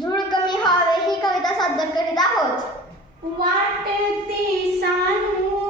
झूळ कमी व्हावे ही कविता सादर करीत आहोत. वाटती सानू